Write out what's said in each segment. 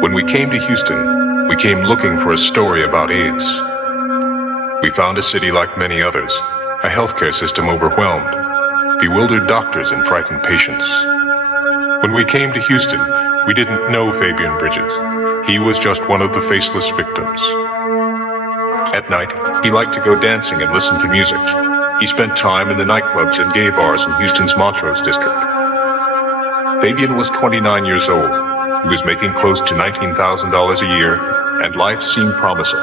When we came to Houston, we came looking for a story about AIDS. We found a city like many others, a healthcare system overwhelmed, bewildered doctors and frightened patients. When we came to Houston, we didn't know Fabian Bridges. He was just one of the faceless victims. At night, he liked to go dancing and listen to music. He spent time in the nightclubs and gay bars in Houston's Montrose district. Fabian was 29 years old. He was making close to $19,000 a year, and life seemed promising.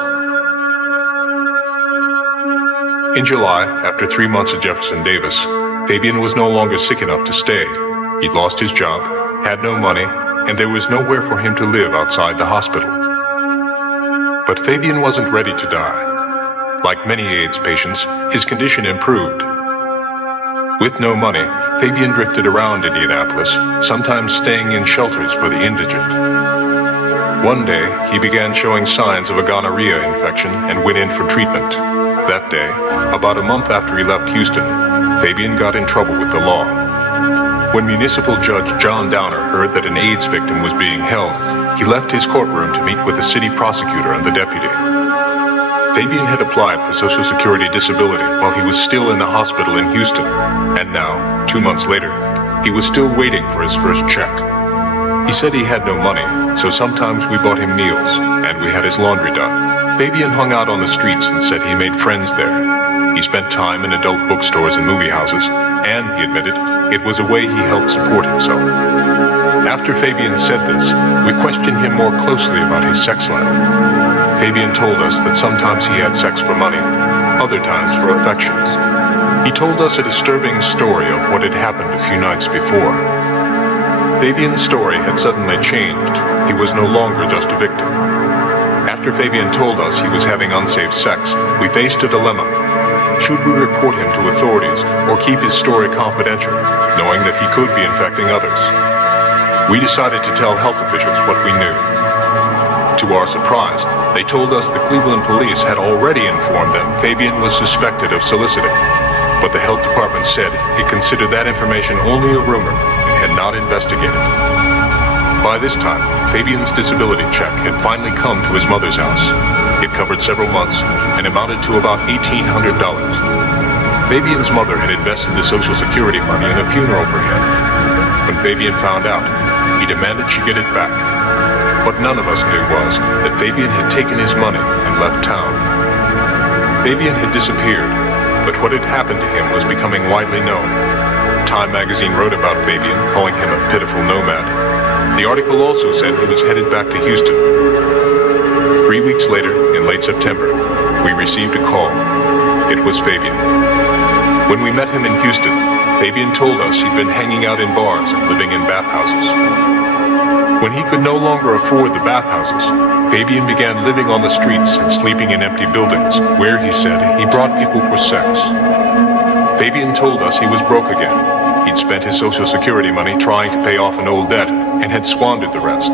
In July, after 3 months at Jefferson Davis, Fabian was no longer sick enough to stay. He'd lost his job, had no money, and there was nowhere for him to live outside the hospital. But Fabian wasn't ready to die. Like many AIDS patients, his condition improved. With no money, Fabian drifted around Indianapolis, sometimes staying in shelters for the indigent. One day, he began showing signs of a gonorrhea infection and went in for treatment. That day, about a month after he left Houston, Fabian got in trouble with the law. When Municipal Judge John Downer heard that an AIDS victim was being held, he left his courtroom to meet with the city prosecutor and the deputy. Fabian had applied for Social Security disability while he was still in the hospital in Houston, and now, 2 months later, he was still waiting for his first check. He said he had no money, so sometimes we bought him meals, and we had his laundry done. Fabian hung out on the streets and said he made friends there. He spent time in adult bookstores and movie houses, and, he admitted, it was a way he helped support himself. After Fabian said this, we questioned him more closely about his sex life. Fabian told us that sometimes he had sex for money, other times for affections. He told us a disturbing story of what had happened a few nights before. Fabian's story had suddenly changed. He was no longer just a victim. After Fabian told us he was having unsafe sex, we faced a dilemma. Should we report him to authorities or keep his story confidential, knowing that he could be infecting others? We decided to tell health officials what we knew. To our surprise, they told us the Cleveland police had already informed them Fabian was suspected of soliciting, but the health department said it considered that information only a rumor and had not investigated. By this time, Fabian's disability check had finally come to his mother's house. It covered several months and amounted to about $1,800. Fabian's mother had invested the Social Security money in a funeral for him. When Fabian found out, he demanded she get it back. What none of us knew was that Fabian had taken his money and left town. Fabian had disappeared, but what had happened to him was becoming widely known. Time magazine wrote about Fabian, calling him a pitiful nomad. The article also said he was headed back to Houston. 3 weeks later, in late September, we received a call. It was Fabian. When we met him in Houston, Fabian told us he'd been hanging out in bars and living in bathhouses. When he could no longer afford the bathhouses, Fabian began living on the streets and sleeping in empty buildings, where, he said, he brought people for sex. Fabian told us he was broke again. He'd spent his Social Security money trying to pay off an old debt and had squandered the rest.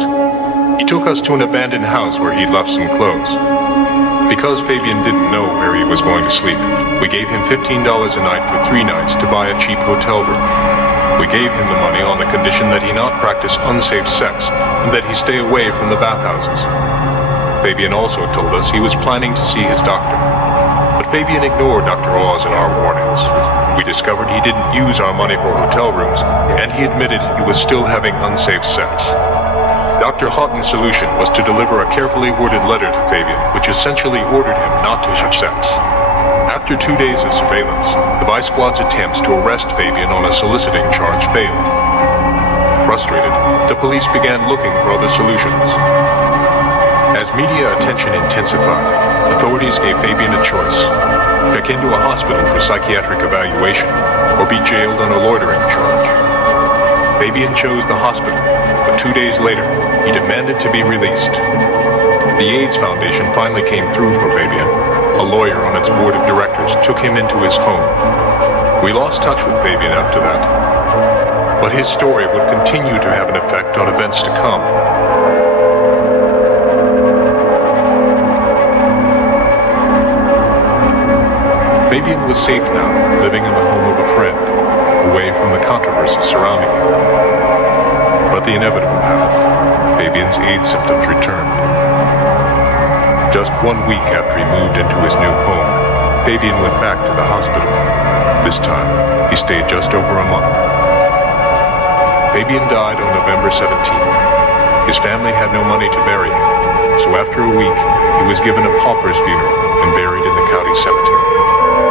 He took us to an abandoned house where he'd left some clothes. Because Fabian didn't know where he was going to sleep, we gave him $15 a night for 3 nights to buy a cheap hotel room. We gave him the money on the condition that he not practice unsafe sex and that he stay away from the bathhouses. Fabian also told us he was planning to see his doctor. But Fabian ignored Dr. Oz and our warnings. We discovered he didn't use our money for hotel rooms, and he admitted he was still having unsafe sex. Dr. Houghton's solution was to deliver a carefully worded letter to Fabian, which essentially ordered him not to have sex. After 2 days of surveillance, the Vice Squad's attempts to arrest Fabian on a soliciting charge failed. Frustrated, the police began looking for other solutions. As media attention intensified, authorities gave Fabian a choice: check into a hospital for psychiatric evaluation, or be jailed on a loitering charge. Fabian chose the hospital, but 2 days later, he demanded to be released. The AIDS Foundation finally came through for Fabian. A lawyer on its board of directors took him into his home. We lost touch with Fabian after that, but his story would continue to have an effect on events to come. Fabian was safe now, living in the home of a friend, away from the controversy surrounding him. But the inevitable happened. Fabian's AIDS symptoms returned. Just 1 week after he moved into his new home, Fabian went back to the hospital. This time, he stayed just over a month. Fabian died on November 17th. His family had no money to bury him, so after a week, he was given a pauper's funeral and buried in the county cemetery.